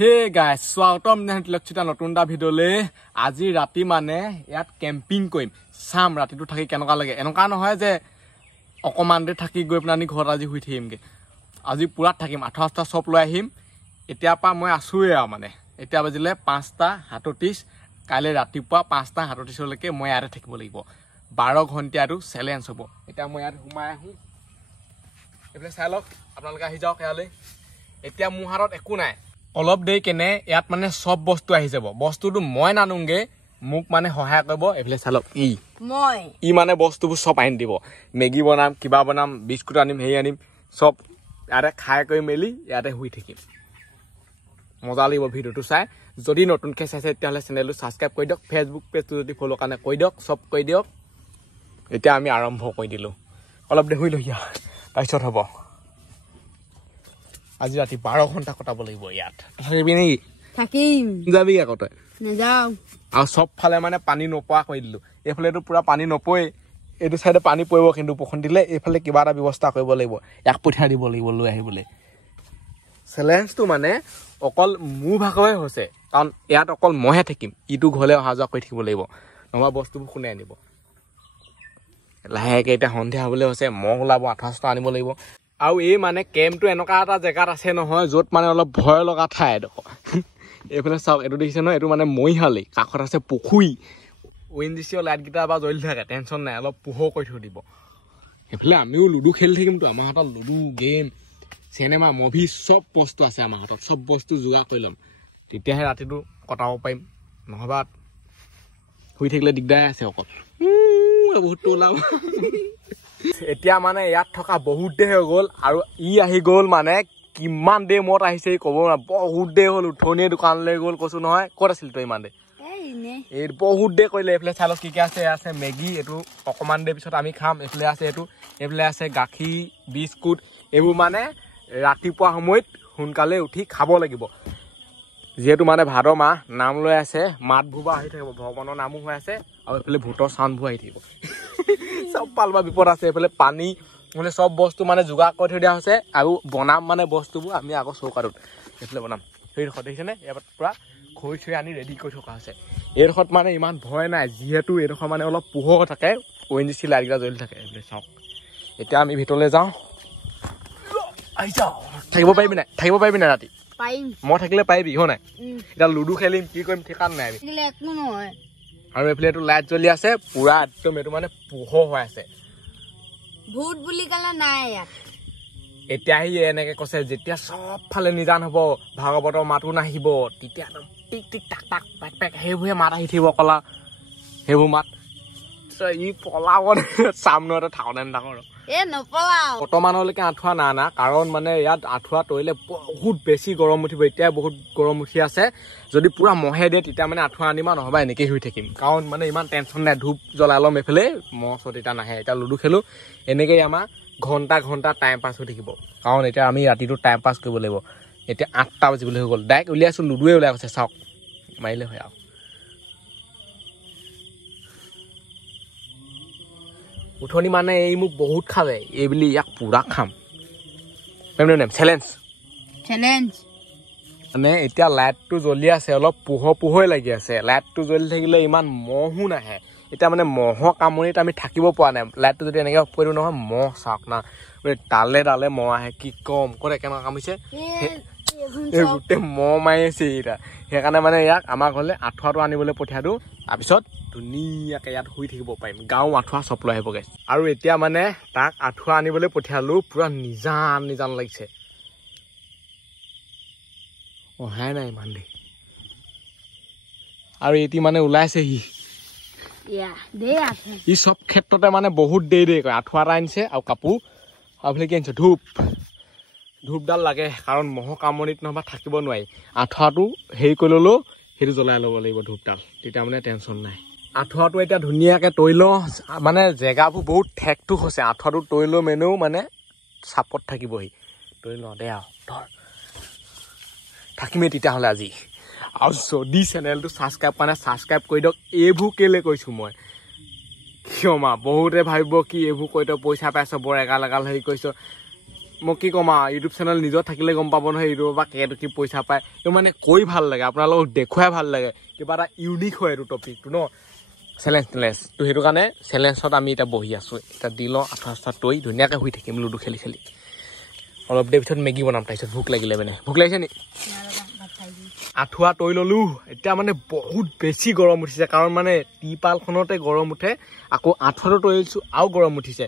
hey guys স্বাগতম লক্ষিতা নতুন এটা ভিডিঅ'লে আজি ৰাতি মানে ইয়াত কেম্পিং কৰিম সাম ৰাতিটো থাকি কেনেকুৱা লাগে এনেকুৱা নহয় যে অকমান দে থাকি গৈ পেলানি ঘৰত আজি শুই থাকিমগে আজি পুৰা থাকিম আঠা সব লৈ আহিম এতিয়া পা মই আছোৱে মানে এতিয়া বাজিলে 5:37 কাইলে ৰাতিপুৱা 5:37 লৈকে মই ইয়াতে থাকিব লাগিব 12 ঘণ্টা আৰু চ্যালেঞ্জ হ'ব এতিয়া মই ইয়াত ঘুমাই আহো এফালে চাই লওক আপোনালোকে আহি যাওক ইয়ালে এতিয়া মোৰ হাতত একো নাই অলপ দেই কেনে ইয়াত মানে সব বস্তু আহি যাব বস্তুটো মই নানুংগে মোক মানে সহায় কৰিব এফালে চালক ই মানে বস্তুবোৰ সব আনি দিব মেগী বনাম কিবা বনাম বিস্কুট আনিম হেই আনিম সব ইয়াতে খাই কৰি মেলি ইয়াতে শুই থাকিম মজা লাগিব ভিডিওটো চাই যদি নতুনকৈ চাইছে তেতিয়াহ'লে চেনেলটো সাবস্ক্ৰাইব কৰি দিয়ক ফেসবুক পেজটো যদি ফলো কাৰণে কৰি দিয়ক সব কৰি দিয়ক এতিয়া আমি আৰম্ভ কৰি দিলো অলপ দে শুই লহিয়া তাৰপিছত হ'ব আজি ৰাতি 12 ঘণ্টা কটাব লাগিব ইয়াত থাকিবি নেকি থাকিম যাবি আকৌ তই নাযাও আৰু সব ফালে মানে পানী নপোৱা কৰি দিলো এইফালেতো পুৰা পানী নপয়ে এইটো সাইডে পানী পৰিব কিন্তু বৰষুণ দিলে এইফালে কিবা এটা ব্যৱস্থা কৰিব লাগিব ইয়াক পঠিয়াই দিব লাগিব লৈ আহিবলৈ চ্যালেঞ্জটো মানে অকল মোৰ ভাগৰে হৈছে কাৰণ ইয়াত অকল মইহে থাকিম ইটো ঘৰলে অহা যোৱা কৰি থাকিব লাগিব নহবা বস্তুবোৰ কোনে আনিব লাহেকে এতিয়া সন্ধিয়া হ'বলৈ হৈছে মহ ওলাব আঠা আনিব লাগিব আৰু এই মানে কেম্পটো এনেকুৱা এটা জেগাত আছে নহয় য'ত মানে অলপ ভয় লগা ঠাই এডোখৰ এইফালে চাওক এইটো দেখিছে নহয় এইটো মানে মহিশালি কাষত আছে পুখুৰী উইনডিচিঅ' লাইটকেইটা বা জ্বলি থাকে টেনশ্যন নাই অলপ পোহৰ কৰি থৈ দিব সেইফালে আমিও লুডু খেলি থাকিমতো আমাৰ হাতত লুডু গেম চিনেমা মুভি সব বস্তু আছে আমাৰ হাতত সব বস্তু যোগাৰ কৰি ল'ম তেতিয়াহে ৰাতিটো কটাব পাৰিম নহবা শুই থাকিলে দিগদাৰ আছে অকল বহুত ওলাব এতিয়া মানে ইয়াত থকা বহুত দেৰি হৈ গ'ল আৰু ই আহি গ'ল মানে কিমান দেৰি মূৰত আহিছে ক'ব নোৱাৰো বহুত দেৰি হ'ল উঠনিয়ে দোকানলৈ গ'ল কৈছো নহয় ক'ত আছিল তই ইমান দেৰি এই বহুত দেৰি কৰিলে এইফালে চাই লওক কি কি আছে আছে মেগী এইটো অকমান দেৰি পিছত আমি খাম এইফালে আছে এইফালে আছে গাখীৰ বিস্কুট এইবোৰ মানে ৰাতিপুৱা সময়ত সোনকালে উঠি খাব লাগিব যিহেতু মানে ভাদ মাহ নাম লৈ আছে মাত ভুবা আহি থাকিব ভগৱানৰ নামো হৈ আছে আৰু এইফালে ভূতৰ চাউণ্ডবোৰ আহি থাকিব সব পালবা বিপদ আছে এইফালে পানী মানে সব বস্তু মানে যোগাৰ কৰি থৈ দিয়া হৈছে আৰু বনাম মানে বস্তুবোৰ আমি আগৰ চৌকাটোত এইফালে বনাম সেইডোখৰত দেখিছেনে ইয়াৰ পৰা খৰি চৰি আনি ৰেডি কৰি থকা হৈছে এইডোখৰত মানে ইমান ভয় নাই যিহেতু এইডোখৰ মানে অলপ পোহৰ থাকে ONGC লাইটকেইটা জ্বলি থাকে এইফালে চাওক এতিয়া আমি ভিতৰলৈ যাওঁ আহি যাওঁ থাকিব পাৰিবি নাই ৰাতি মই থাকিলে পাৰিবি হয় নাই এতিয়া লুডু খেলিম কি কৰিম ঠিকান নাই আৰু এইফালে এইটো লাইট জ্বলি আছে পুৰা একদম এইটো মানে পোহৰ হৈ আছে ভূত বুলি কলে নাই এতিয়া আহি এনেকে কৈছে যেতিয়া সব ফালে নিজান হ'ব ভাগৱতৰ মাতো নাহিব তেতিয়া একদম টিক টিক টাক টাক পেক পেক সেইবোৰে মাত আহি থাকিব কলা সেইবোৰ মাত ই পলাব চামনতে থাকোঁতে নাথাকোঁ বৰ্তমানলৈকে আঁঠুৱা না কাৰণ মানে ইয়াত আঁঠুৱা তৰিলে বহুত বেছি গৰম উঠিব এতিয়া বহুত গৰম উঠি আছে যদি পুৰা মহে দিয়ে তেতিয়া মানে আঁঠুৱা আনিবা নহবা এনেকেই শুই থাকিম কাৰণ মানে ইমান টেনশ্যন নাই ধূপ জ্বলাই ল'ম এইফালে মহ চত এতিয়া নাহে এতিয়া লুডু খেলোঁ এনেকেই আমাৰ ঘণ্টা টাইম পাছ হৈ থাকিব কাৰণ এতিয়া আমি ৰাতিটো টাইম পাছ কৰিব লাগিব এতিয়া 8টা বাজিবলৈ হৈ গ'ল ডাইৰেক্ট উলিয়াইছোঁ লুডুৱে ওলাই গৈছে চাওক মাৰিলে হয় আৰু উঠনি মানে এই মোক বহুত খালে এই বুলি ইয়াক পুৰা খাম চেলেঞ্জ মানে এতিয়া লাইটটো জ্বলি আছে অলপ পোহৰ লাগি আছে লাইটটো জ্বলি থাকিলে ইমান মহো নাহে এতিয়া মানে মহৰ কামুৰিত আমি থাকিব পৰা নাই লাইটটো যদি এনেকৈ অফ কৰি দিওঁ নহয় মহ চাওক না ডালে মহ আহে কি কম ক'ত কেনেকুৱা কামিছে এই গোটেই মহ মাৰি আছে এইকেইটা সেইকাৰণে মানে ইয়াক আমাৰ ঘৰলৈ আঁঠুৱাটো আনিবলৈ পঠিয়াই দিওঁ তাৰপিছত ধুনীয়াকৈ ইয়াত শুই থাকিব পাৰিম গাঁও আঁঠুৱা চব লৈ আহিবগৈ আৰু এতিয়া মানে তাক আঁঠুৱা আনিবলৈ পঠিয়ালোঁ পুৰা নিজান লাগিছে অহাই নাই ইমান দেৰি আৰু এটি মানে ওলাইছে ই সব ক্ষেত্ৰতে মানে বহুত দেৰি কৰে আঁঠুৱা এটা আনিছে আৰু কাপোৰ আৰু কি আনিছে ধূপডাল লাগে কাৰণ মহৰ কামনিত নহবা থাকিব নোৱাৰি আঁঠুৱাটো হেৰি কৰি ল'লেও সেইটো জ্বলাই ল'ব লাগিব ধূপডাল তেতিয়া মানে টেনশ্যন নাই আঁঠুৱাটো এতিয়া ধুনীয়াকৈ তৰি লওঁ মানে জেগাবোৰ বহুত ঠেকঠুক হৈছে আঁঠুৱাটো তৰি লৈ মেনেও মানে চাপত থাকিবহি তৰি লওঁ দে আৰু ধৰ থাকিমেই তেতিয়াহ'লে আজি আৰু যদি চেনেলটো ছাবস্ক্ৰাইব কৰা নাই ছাবস্ক্ৰাইব কৰি দিয়ক এইবোৰ কেলৈ কৈছোঁ মই কিয় বহুতে ভাবিব কি এইবোৰ কৈ তই পইচা পাইছ বৰ এগাল হেৰি কৰিছ মই কি ক'ম আৰু ইউটিউব চেনেল নিজৰ থাকিলে গম পাব নহয় ইউটিউবৰ পৰা কেইটো কি পইচা পায় এইটো মানে কৈ ভাল লাগে আপোনালোকক দেখুৱাই ভাল লাগে কিবা এটা ইউনিক হয় এইটো টপিকটো ন চেলেঞ্জ তো সেইটো কাৰণে চেলেঞ্জত আমি এতিয়া বহি আছোঁ এতিয়া দি লওঁ আঠা তৈ ধুনীয়াকৈ শুই থাকিম লুডু খেলি খেলি অলপ দেৰি পিছত মেগী বনাম তাৰপিছত ভোক লাগিলে মানে ভোক লাগিছে নি আঁঠুৱা তৈ ল'লোঁ এতিয়া মানে বহুত বেছি গৰম উঠিছে কাৰণ মানে টিপালখনতে গৰম উঠে আকৌ আঁঠুৱাটো তৈ লৈছোঁ আৰু গৰম উঠিছে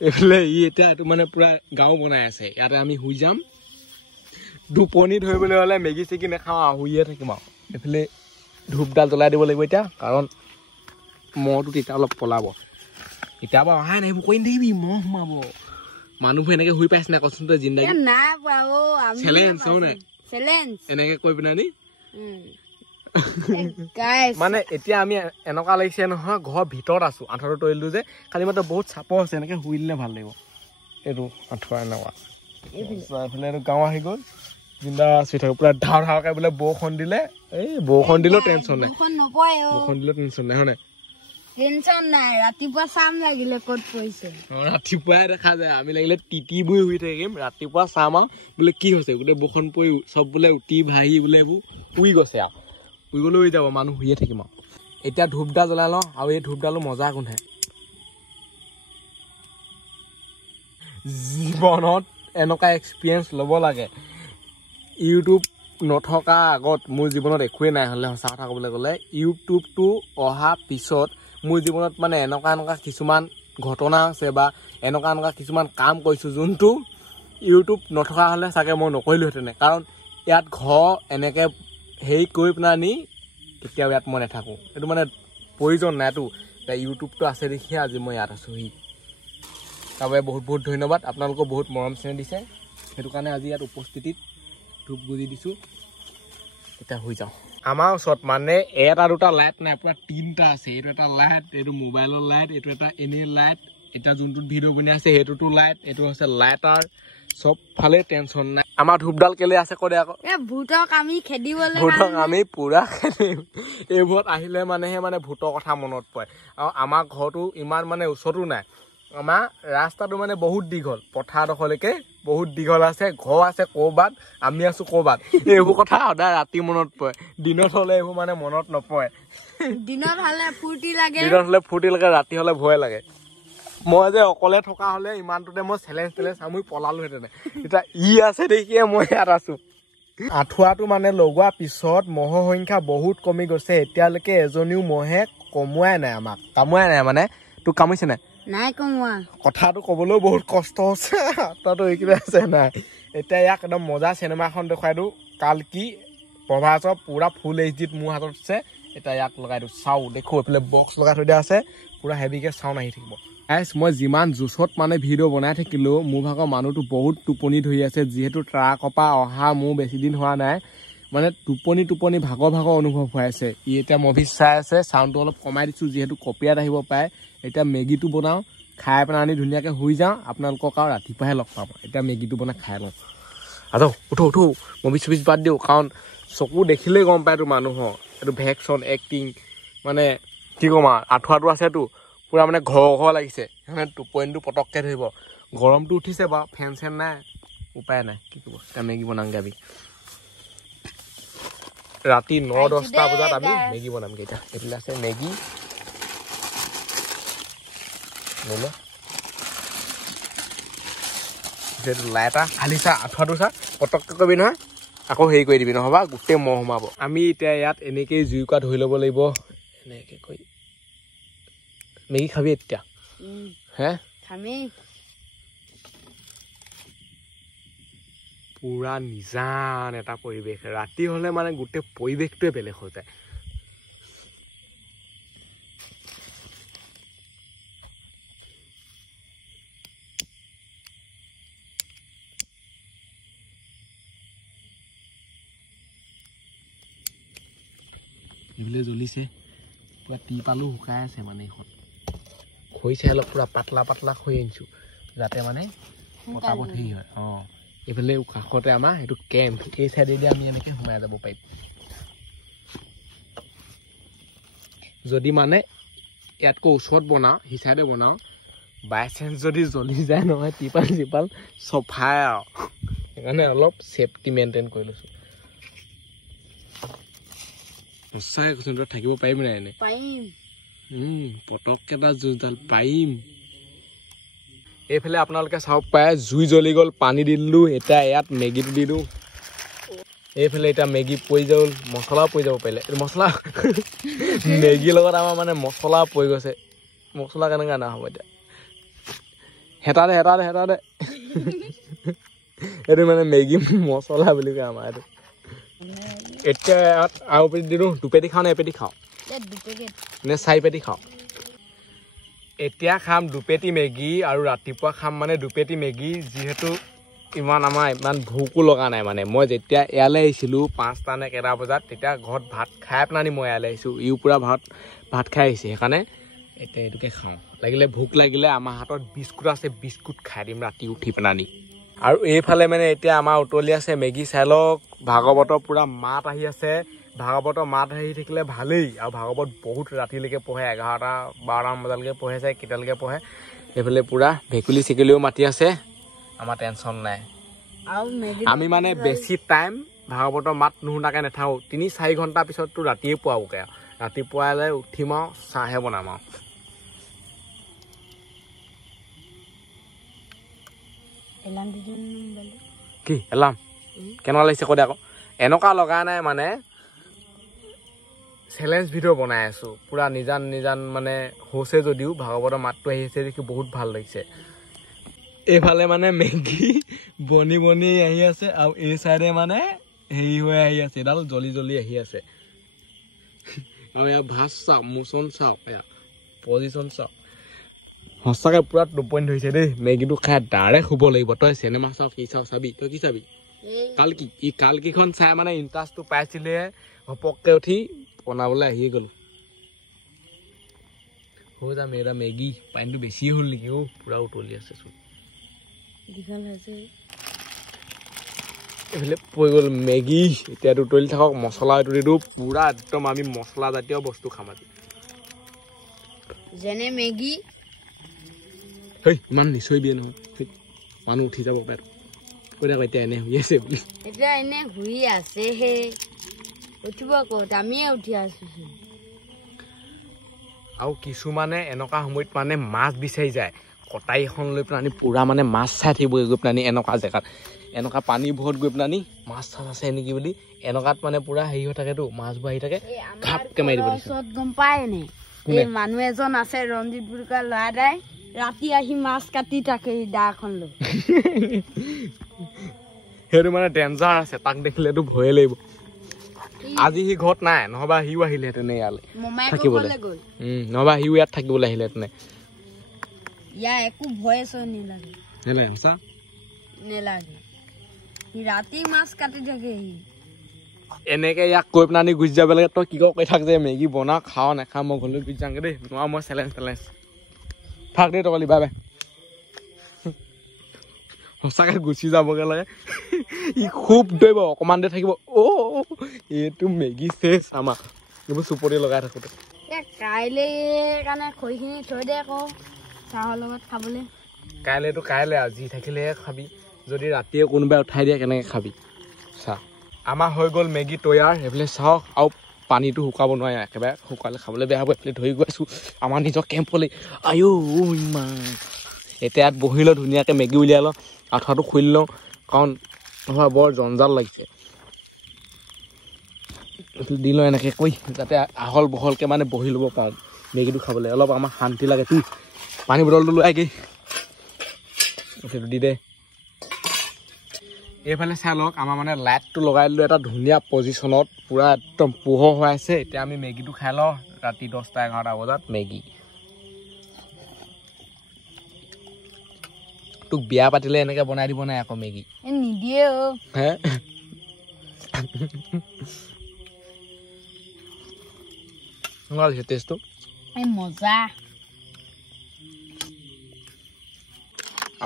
এইফালে এতিয়া এইটো মানে পুৰা গাঁও বনাই আছে ইয়াতে আমি শুই যাম টোপনি ধৰিবলৈ হ'লে মেগী চেগি নাখাওঁ আৰু শুইয়ে থাকিম আৰু এইফালে ধূপডাল জ্বলাই দিব লাগিব এতিয়া কাৰণ মহটো তেতিয়া অলপ পলাব এতিয়া বাৰু অহাই নাই এইবোৰ কৈ নাথাকিবি মহ সোমাব মানুহবোৰ এনেকে শুই পাইছে নাই কচোন তই জিন্দাগী এনেকে কৈ পিনে নি মানে এতিয়া আমি এনেকুৱা লাগিছে নহয় ঘৰৰ ভিতৰত আছো আঁঠুৱাটো তৰি দিলো যে খালি মাত্ৰ বহুত চাপৰ আছে এনেকে শুই দিলে ভাল লাগিব এইটো আঁঠুৱা এনেকুৱা এইফালে এইটো গাঁও আহি গ'ল জিন্দা চুই থাকে পুৰা ধাৰ ধাৰকে বোলে বৰষুণ দিলে এই বৰষুণ দিলেও টেনচন নাই বৰষুণ দিলেও টেনচন নাই হয় নাই টেনচন নাই ৰাতিপুৱা চাম লাগিলে ক'ত পৰিছে ৰাতিপুৱাই দেখা যায় আমি লাগিলে তিতি বৈ শুই থাকিম ৰাতিপুৱা চাম আৰু বোলে কি হৈছে গোটেই বৰষুণ পৰি চব বোলে উটি ভাহি বোলে এইবোৰ শুই গৈছে আৰু শুই গ'লেও হৈ যাব মানুহ শুইয়ে থাকিম আৰু এতিয়া ধূপডাল জ্বলাই লওঁ আৰু এই ধূপডালো মজা গোন্ধাই জীৱনত এনেকুৱা এক্সপিৰিয়েঞ্চ ল'ব লাগে ইউটিউব নথকা আগত মোৰ জীৱনত একোৱেই নাই হ'লে সঁচা কথা ক'বলৈ গ'লে ইউটিউবটো অহা পিছত মোৰ জীৱনত মানে এনেকুৱা কিছুমান ঘটনা আছে বা এনেকুৱা কিছুমান কাম কৰিছোঁ যোনটো ইউটিউব নথকা হ'লে চাগে মই নকৰিলোহেঁতেনে কাৰণ ইয়াত ঘৰ এনেকৈ হেৰি কৰি পেলাই নি কেতিয়াও ইয়াত মই নাথাকোঁ এইটো মানে প্ৰয়োজন নাইতো এতিয়া ইউটিউবটো আছে দেখিয়ে আজি মই ইয়াত আছোঁহি তাৰবাবে বহুত বহুত ধন্যবাদ আপোনালোকক বহুত মৰম চেনেহ দিছে সেইটো কাৰণে আজি ইয়াত উপস্থিতিত ধূপ গুজি দিছোঁ এতিয়া হৈ যাওঁ আমাৰ ওচৰত মানে এটা দুটা লাইট নাই পুৰা 3টা আছে এইটো এটা লাইট এইটো মোবাইলৰ লাইট এইটো এটা এনেই লাইট এতিয়া যোনটোত ভিডিঅ' বনাই আছে সেইটোতো লাইট এইটো হৈছে লাইটাৰ চব ফালে টেনচন নাই আমাৰ ধূপডাল কেলে আছে কৈ দে আকৌ ভূতক আমি খেদিবলৈ ভূতক আমি পুৰা খেদিম এইবোৰত আহিলে মানেহে মানে ভূতৰ কথা মনত পৰে আৰু আমাৰ ঘৰটো ইমান মানে ওচৰতো নাই আমাৰ ৰাস্তাটো মানে বহুত দীঘল পথাৰডোখৰলৈকে বহুত দীঘল আছে ঘৰ আছে ক'ৰবাত আমি আছো ক'ৰবাত এইবোৰ কথা সদায় ৰাতি মনত পৰে দিনত হ'লে এইবোৰ মানে মনত নপৰে দিনত হ'লে ফূৰ্তি লাগে ৰাতি হ'লে ভয় লাগে মই যে অকলে থকা হ'লে ইমানটোতে মই চেলেঞ্জ আমি পলালোহেঁতেনে এতিয়া ই আছে দেখিয়ে মই ইয়াত আছো আঁঠুৱাটো মানে লগোৱাৰ পিছত মহৰ সংখ্যা বহুত কমি গৈছে এতিয়ালৈকে এজনীও মহে কামুৱাই নাই আমাক কামুৱাই নাই মানে তোক কামুৰিছে নাই নাই কমোৱা কথাটো ক'বলৈও বহুত কষ্ট হৈছে তইতো এইকিটা আছে নাই এতিয়া ইয়াক একদম মজা চিনেমা এখন দেখুৱাই দিওঁ কালকি প্ৰভাসৰ পুৰা ফুল এইচডিত মোৰ হাতত আছে এতিয়া ইয়াক লগাই দিওঁ চাওঁ দেখো এইফালে বক্স লগাই থৈ দিয়া আছে পুৰা হেভিকে চাউণ্ড আহি থাকিব গাইজ মই যিমান জোচত মানে ভিডিঅ' বনাই থাকিলেও মোৰ ভাগৰ মানুহটো বহুত টোপনি ধৰি আছে যিহেতু ট্ৰাকৰ পৰা অহা মোৰ বেছি দিন হোৱা নাই মানে টোপনি ভাগৰ অনুভৱ হৈ আছে ই এতিয়া মুভি চাই আছে চাউণ্ডটো অলপ কমাই দিছোঁ যিহেতু কপিয়াত আহিব পাৰে এতিয়া মেগীটো বনাওঁ খাই পেলাই আনি ধুনীয়াকৈ শুই যাওঁ আপোনালোকক আৰু ৰাতিপুৱাহে লগ পাম এতিয়া মেগীটো বনাই খাই লওঁ আজৌ উঠো মুভি চুভি বাদ দিওঁ কাৰণ চকু দেখিলেই গম পায় এইটো মানুহৰ এইটো ভেকশ্যন এক্টিং মানে কি ক'ম আৰু আঁঠুৱাটো আছেতো পুৰা মানে ঘৰ লাগিছে সেইকাৰণে টোপনিটো পটককৈ ধৰিব গৰমটো উঠিছে বাৰু ফেন চেন নাই উপায় নাই কি কৰিব এতিয়া মেগী বনামগৈ আমি ৰাতি 9-10টা বজাত আমি মেগী বনামগৈ এতিয়া এইফালে আছে মেগী লাইটা খালি চা আঁঠুৱাটো চা পটককৈ কৰিবি নহয় আকৌ হেৰি কৰি দিবি নহবা গোটেই মহ সোমাব আমি এতিয়া ইয়াত এনেকেই জুইকুৰা ধৰি ল'ব লাগিব এনেকৈ কৰি মেগী খাবি এতিয়া হে পুৰা নিজান এটা পৰিৱেশ ৰাতি হ'লে মানে গোটেই পৰিৱেশটোৱে বেলেগ হৈ যায় এইফালে জ্বলিছে পুৰা টিপালো শুকাই আছে মানে এইখন খৰি চাই অলপ পুৰা পাতলা খৰি আনিছোঁ যাতে মানে পটাপট হেৰি হয় এইফালে কাষতে আমাৰ সেইটো কেম্প এই চাইডেদি আমি এনেকৈ সোমাই যাব পাৰিম যদি মানে ইয়াতকৈ ওচৰত বনাওঁ সি চাইডে বনাওঁ বাই চান্স যদি জ্বলি যায় নহয় টিপাল চিপাল চফাই আৰু সেইকাৰণে অলপ চেফটি মেইনটেইন কৰি লৈছোঁ সঁচাই কৈছোঁ তই থাকিব পাৰিম নাই এনে পটককে এটা যুঁজডাল পাৰিম এইফালে আপোনালোকে চাব পাৰে জুই জ্বলি গ'ল পানী দি দিলোঁ এতিয়া ইয়াত মেগীটো দি দিওঁ এইফালে এতিয়া মেগী পৰি গ'ল মছলাও পৰি যাব পাৰিলে মছলা মেগীৰ লগত আমাৰ মানে মছলা পৰি গৈছে মছলা কেনেকৈ নহ'ব এতিয়া হেতা দে এইটো মানে মেগী মছলা বুলি কয় আমাৰ এইটো এতিয়া ইয়াত আৰু পেটি দি দিওঁ 2 পেটি খাওঁ নে এপেটি খাওঁ নে 4 পেটি খাওঁ এতিয়া খাম 2 পেটি মেগী আৰু ৰাতিপুৱা খাম মানে 2 পেটি মেগী যিহেতু ইমান ভোকো লগা নাই মানে মই যেতিয়া ইয়ালৈ আহিছিলোঁ 5টা নে কেইটা বজাত তেতিয়া ঘৰত ভাত খাই পেলানি মই ইয়ালৈ আহিছোঁ ইও পূৰা ভাত খাই আহিছে সেইকাৰণে এতিয়া এইটোকে খাওঁ লাগিলে ভোক লাগিলে আমাৰ হাতত বিস্কুট আছে বিস্কুট খাই দিম ৰাতি উঠি পেলানি আৰু এইফালে মানে এতিয়া আমাৰ উতলি আছে মেগী চাই লওক ভাগৱতৰ পূৰা মাত আহি আছে ভাগৱতৰ মাত আহি থাকিলে ভালেই আৰু ভাগৱত বহুত ৰাতিলৈকে পঢ়ে 11টা 12টা বজালৈকে পঢ়ে চাই কেইটালৈকে পঢ়ে এইফালে পূৰা ভেকুলী চেকুলীও মাতি আছে আমাৰ টেনশ্যন নাই আমি মানে বেছি টাইম ভাগৱতৰ মাত নুশুনাকৈ নাথাকোঁ 3-4 ঘণ্টা পিছততো ৰাতিয়ে পুৱাবগৈ ৰাতিপুৱালৈ উঠিম আৰু চাহে বনাম আৰু কি এলাৰ্ম কেনেকুৱা লাগিছে কৈ দে আকৌ এনেকুৱা লগা নাই মানে চেলেঞ্জ ভিডিঅ' বনাই আছোঁ পূৰা নিজান মানে হৈছে যদিও ভাগৱতৰ মাতটো আহিছে দেখি বহুত ভাল লাগিছে এইফালে মানে মেগী বনি আহি আছে আৰু এই চাইডে মানে হেৰি হৈ আহি আছে এডাল জ্বলি আহি আছে আৰু ইয়াৰ ভাজ চাওক মোচন চাওক ইয়াৰ পজিশ্যন চাওক সঁচাকৈ পূৰা টোপনি ধৰিছে দেই মেগীটো খাই ডাইৰেক্ট শুব লাগিব তই চিনেমা চাও কি চাও চাবি তই কি চাবি কালকিখন চাই মানে ইণ্টাৰেষ্টটো পাইছিলে ঘপককৈ উঠি বনাবলৈ আহিয়ে গ'লো হৈ যাম এটা মেগী পানীটো বেছি হ'ল নেকি পূৰা উতলি আছে চোন এইফালে পৰি গ'ল মেগী এতিয়া উতলি থাকক মছলা এইটো দি দিওঁ পূৰা একদম আমি মছলাজাতীয় বস্তু খাম আজি যেনে মেগী ইমান নিচৰিবিয়ে নহয় মানুহ উঠি যাব পাৰে কৈ থাকক এতিয়া এনে শুই আছে বুলি এতিয়া এনে শুই আছেহে উঠিব ক'ত আমিয়ে উঠি আছো আৰু কিছুমানে এনেকুৱা সময়ত মানে মাছ বিচাৰি যায় কটাৰী এখন লৈ পেলাই পূৰা মানে মাছ চাই থাকিবগৈ গৈ পেলাই এনেকুৱা জেগাত এনেকুৱা পানীবোৰত গৈ পেলাই মাছ চাছ আছে নেকি বুলি এনেকুৱাত মানে পূৰা হেৰি হৈ থাকেতো মাছবোৰ আহি থাকে ঘাপকৈ মাৰি দিব ওচৰত গম পায় নে এই মানুহ এজন আছে ৰঞ্জিত বুলি কোৱা ল'ৰা এটাই ৰাতি আহি মাছ কাটি থাকে দাখন লৈ সেইটো মানে ডেঞ্জাৰ আছে তাক দেখিলেতো ভয়ে লাগিব আজি সি ঘৰত নাই নহবা সিও আহিলেহেঁতেন ইয়ালৈ থাকিবলৈ নহবা সিও ইয়াত থাকিবলৈ আহিলেহেঁতেন ইয়াৰ একো ভয় চয় নেলাগে সি ৰাতি মাছ কাটি থাকে সি এনেকে ইয়াক কৈ পেলাই গুচি যাব লাগে তই কি কৈ থাক যে মেগী বনাও খাওঁ নাখাওঁ মই ঘৰলৈ গুচি যাওঁগৈ দেই নোৱাৰো মই চেলেঞ্জ থাক দেই তকলি বাই সঁচাকৈ গুচি যাবগৈ লাগে ই খুব দৌৰিব অকণমান দেৰি থাকিব এইটো মেগী চেচ আমাৰ এইবোৰ চুপতি লগাই থাকোঁতে কাইলৈ কাৰণে খৰিখিনি থৈ দে আকৌ চাহৰ লগত খাবলৈ কাইলৈতো কাইলৈ আৰু যি থাকিলেহে খাবি যদি ৰাতিয়ে কোনোবাই উঠাই দিয়ে কেনেকৈ খাবি চাহ আমাৰ হৈ গ'ল মেগী তৈয়াৰ সেইফালে চাওক আৰু পানীটো শুকাব নোৱাৰে একেবাৰে শুকালে খাবলৈ বেয়া হ'ব এইফালে ধৰি গৈ আছোঁ আমাৰ নিজৰ কেম্পলৈ ইমান এতিয়া ইয়াত বহি লওঁ ধুনীয়াকৈ মেগী উলিয়াই লওঁ আঠুৱাটো খুলি লওঁ কাৰণ নহয় বৰ জঞ্জাল লাগিছে দি লওঁ এনেকৈ কৈ যাতে আহল বহলকৈ মানে বহি ল'ব পাৰোঁ মেগীটো খাবলৈ অলপ আমাৰ শান্তি লাগে তোৰ পানী বটলটো লৈ আহি সেইটো দি দে এইফালে চাই লওক আমাৰ মানে লাইটটো লগাই দিলোঁ এটা ধুনীয়া পজিশ্যনত পূৰা একদম পোহৰ হৈ আছে এতিয়া আমি মেগীটো খাই লওঁ ৰাতি 10টা 11টা বজাত মেগী তোক বিয়া পাতিলে এনেকৈ বনাই দিব নাই আকৌ মেগী নিদিয়ে হে টেষ্টটো মজা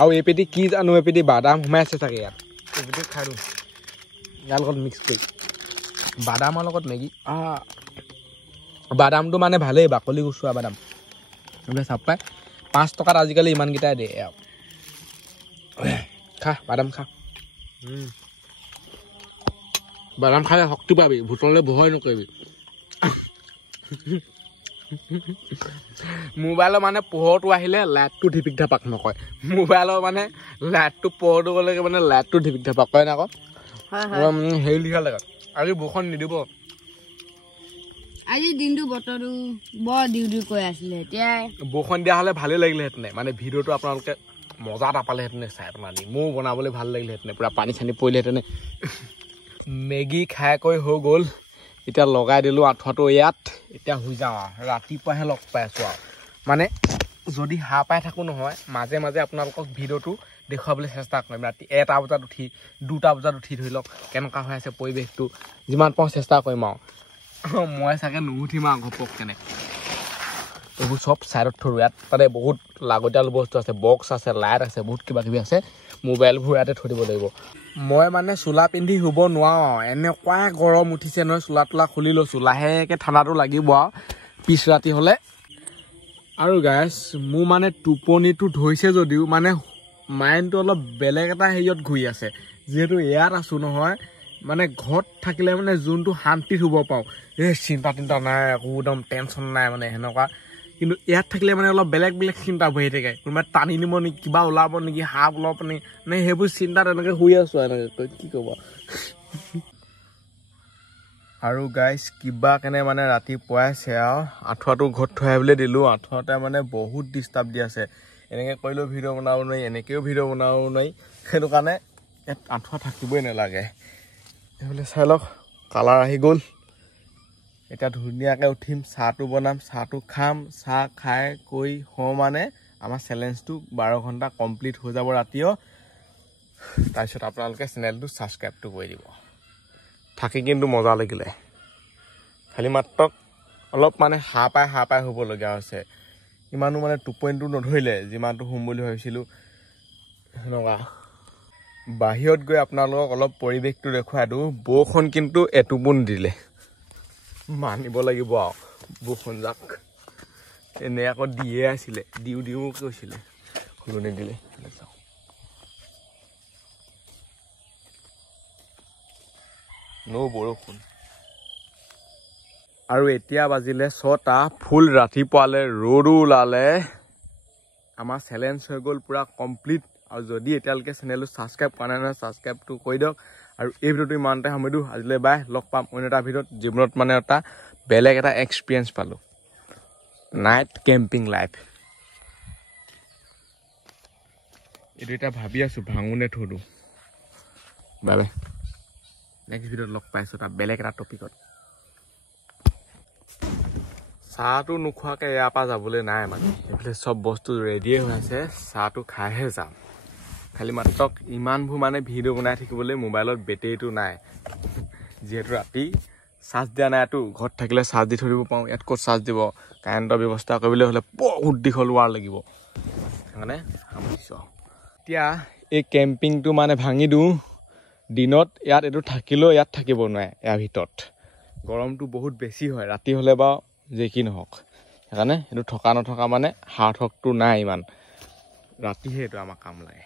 আৰু এই পেটি কি জানো এই পেটি বাদাম সোমাই আছে চাগে ইয়াত এই পেটি খাই দিওঁ ইয়াৰ লগত মিক্স কৰি বাদামৰ লগত মেগী বাদামটো মানে ভালেই বাকলি গুচোৱা বাদাম এইবিলাক চাপ পাই 5 টকাত আজিকালি ইমানকেইটাই দিয়ে খা বাদাম খা বাদাম খালে শক্তি পাবি ভূতলৈ ভয় নকৰিবি মোবাইলৰ মানে পোহৰটো আহিলে লাইটটো ঢিপিক ঢাপাক নকয় মোবাইলৰ মানে লাইটটো পোহৰটো গ'লে মানে লাইটটো ঢিপিক ঢাপাক কয় না আকৌ হেৰি লিখা লাগে আজি বৰষুণ নিদিব আজি দিনটো বতৰটো বৰ ডিউটি কৈ আছিলে এতিয়া বৰষুণ দিয়া হ'লে ভালেই লাগিলেহেঁতেন মানে ভিডিঅ'টো আপোনালোকে মজা নাপালেহেঁতেন চাই পেলাই মোৰ বনাবলৈ ভাল লাগিলেহেঁতেন পুৰা পানী চানী পৰিলেহেঁতেন মেগী খাই কৈ হৈ গ'ল এতিয়া লগাই দিলোঁ আঁঠুৱাটো ইয়াত এতিয়া শুই যাওঁ আৰু ৰাতিপুৱাহে লগ পাই আছোঁ আৰু মানে যদি সাৰ পাই থাকোঁ নহয় মাজে মাজে আপোনালোকক ভিডিঅ'টো দেখুৱাবলৈ চেষ্টা কৰিম ৰাতি 1টা বজাত উঠি 2টা বজাত উঠি ধৰি লওক কেনেকুৱা হৈ আছে পৰিৱেশটো যিমান পাৰোঁ চেষ্টা কৰিম আৰু মই চাগে নুঠিম আৰু ঘপক কেনে এইবোৰ চব ছাইডত থ'লোঁ ইয়াত তাতে বহুত লাগতিয়াল বস্তু আছে বক্স আছে লাইট আছে বহুত কিবা কিবি আছে মোবাইলবোৰ ইয়াতে থৈ দিব লাগিব মই মানে চোলা পিন্ধি শুব নোৱাৰোঁ এনেকুৱা গৰম উঠিছে নহয় চোলা তোলা খুলি লৈছোঁ লাহেকৈ ঠাণ্ডাটো লাগিব আৰু পিছ ৰাতি হ'লে আৰু গাইছ মোৰ মানে টোপনিটো ধৰিছে যদিও মানে মাইণ্ডটো অলপ বেলেগ এটা হেৰিয়ত ঘূৰি আছে যিহেতু ইয়াত আছোঁ নহয় মানে ঘৰত থাকিলে মানে যোনটো শান্তিত শুব পাওঁ এই চিন্তা তিন্তা নাই একদম টেনশ্যন নাই মানে সেনেকুৱা কিন্তু ইয়াত থাকিলে মানে অলপ বেলেগ বেলেগ চিন্তা বহি থাকে কোনোবাই টানি নিব নেকি কিবা ওলাব নেকি সাপ ওলাব নেকি মানে সেইবোৰ চিন্তাত এনেকৈ শুই আছোঁ এনেকৈ কি ক'ব আৰু গাইছ কিবা কেনে মানে ৰাতিপুৱাইছে আৰু আঁঠুৱাটো ঘৰত থৈ আহিবলৈ দিলোঁ আঁঠুৱাতে মানে বহুত ডিষ্টাৰ্ব দি আছে এনেকৈ কৰিলেও ভিডিঅ' বনাব নোৱাৰি এনেকৈও ভিডিঅ' বনাব নোৱাৰি সেইটো কাৰণে ইয়াত আঁঠুৱা থাকিবই নালাগে সেইফালে চাই লওক কালাৰ আহি গ'ল এতিয়া ধুনীয়াকৈ উঠিম চাহটো বনাম চাহটো খাম চাহ খাই কৈ হওঁ মানে আমাৰ চেলেঞ্জটো 12 ঘণ্টা কমপ্লিট হৈ যাব ৰাতিও তাৰপিছত আপোনালোকে চেনেলটো ছাবস্ক্ৰাইবটো কৰি দিব থাকি কিন্তু মজা লাগিলে খালি মাত্ৰ অলপ মানে সাৰ পাই হ'বলগীয়া হৈছে ইমানো মানে টোপনিটো নধৰিলে যিমানটো শুম বুলি ভাবিছিলোঁ সেনেকুৱা বাহিৰত গৈ আপোনালোকক অলপ পৰিৱেশটো দেখুৱাই দিওঁ বৰষুণ কিন্তু এটোপো নিদিলে মানিব লাগিব আৰু বৰষুণ যাক এনে আকৌ দিয়ে আছিলে দিও কৈছিলে হ'লেও নিদিলে চাওঁ বৰষুণ আৰু এতিয়া বাজিলে 6টা ফুল ৰাতিপুৱালে ৰ'দো ওলালে আমাৰ চেলেঞ্জ হৈ গ'ল পুৰা কমপ্লিট আৰু যদি এতিয়ালৈকে চেনেলটো ছাবস্ক্ৰাইব কৰা নাই নহয় ছাবস্ক্ৰাইবটো কৰি দিয়ক আৰু এই ভিডিঅ'টো ইমানতে সামৰি দিওঁ আজিলৈ বাই লগ পাম অন্য এটা ভিডিঅ'ত জীৱনত মানে এটা বেলেগ এটা এক্সপিৰিয়েঞ্চ পালোঁ নাইট কেম্পিং লাইফ এইটো এতিয়া ভাবি আছোঁ ভাঙোনে থৈ দিওঁ বাই বাই নেক্সট ভিডিঅ'ত লগ পাইছোঁ এটা বেলেগ এটা টপিকত চাহটো নোখোৱাকৈ ইয়াৰ পৰা যাবলৈ নাই মানে এইফালে চব বস্তু ৰেডিয়ে হৈ আছে চাহটো খাইহে যাম খালি মাত্ৰ ইমানবোৰ মানে ভিডিঅ' বনাই থাকিবলৈ মোবাইলত বেটেৰীটো নাই যিহেতু ৰাতি চাৰ্জ দিয়া নাইতো ঘৰত থাকিলে চাৰ্জ দি থৈ দিব পাৰোঁ ইয়াত ক'ত চাৰ্জ দিব কাৰেণ্টৰ ব্যৱস্থা কৰিবলৈ হ'লে বহুত দীঘল ৱাৰ লাগিব সেইকাৰণে সামৰিছোঁ এতিয়া এই কেম্পিংটো মানে ভাঙি দিওঁ দিনত ইয়াত এইটো থাকিলেও ইয়াত থাকিব নোৱাৰে ইয়াৰ ভিতৰত গৰমটো বহুত বেছি হয় ৰাতি হ'লে বাৰু যে কি নহওক সেইকাৰণে এইটো থকা নথকা মানে সাৰ্থকটো নাই ইমান ৰাতিহে এইটো আমাক কাম লাগে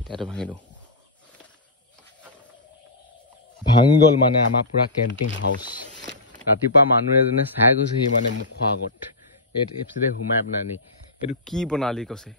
এতিয়াতো ভাঙি দিওঁ ভাঙি গ'ল মানে আমাৰ পুৰা কেম্পিং হাউচ ৰাতিপুৱা মানুহ এজনে চাই গৈছেহি মানে মুখৰ আগত এইফালে সোমাই পেলাই নি এইটো কি বনালি কৈছে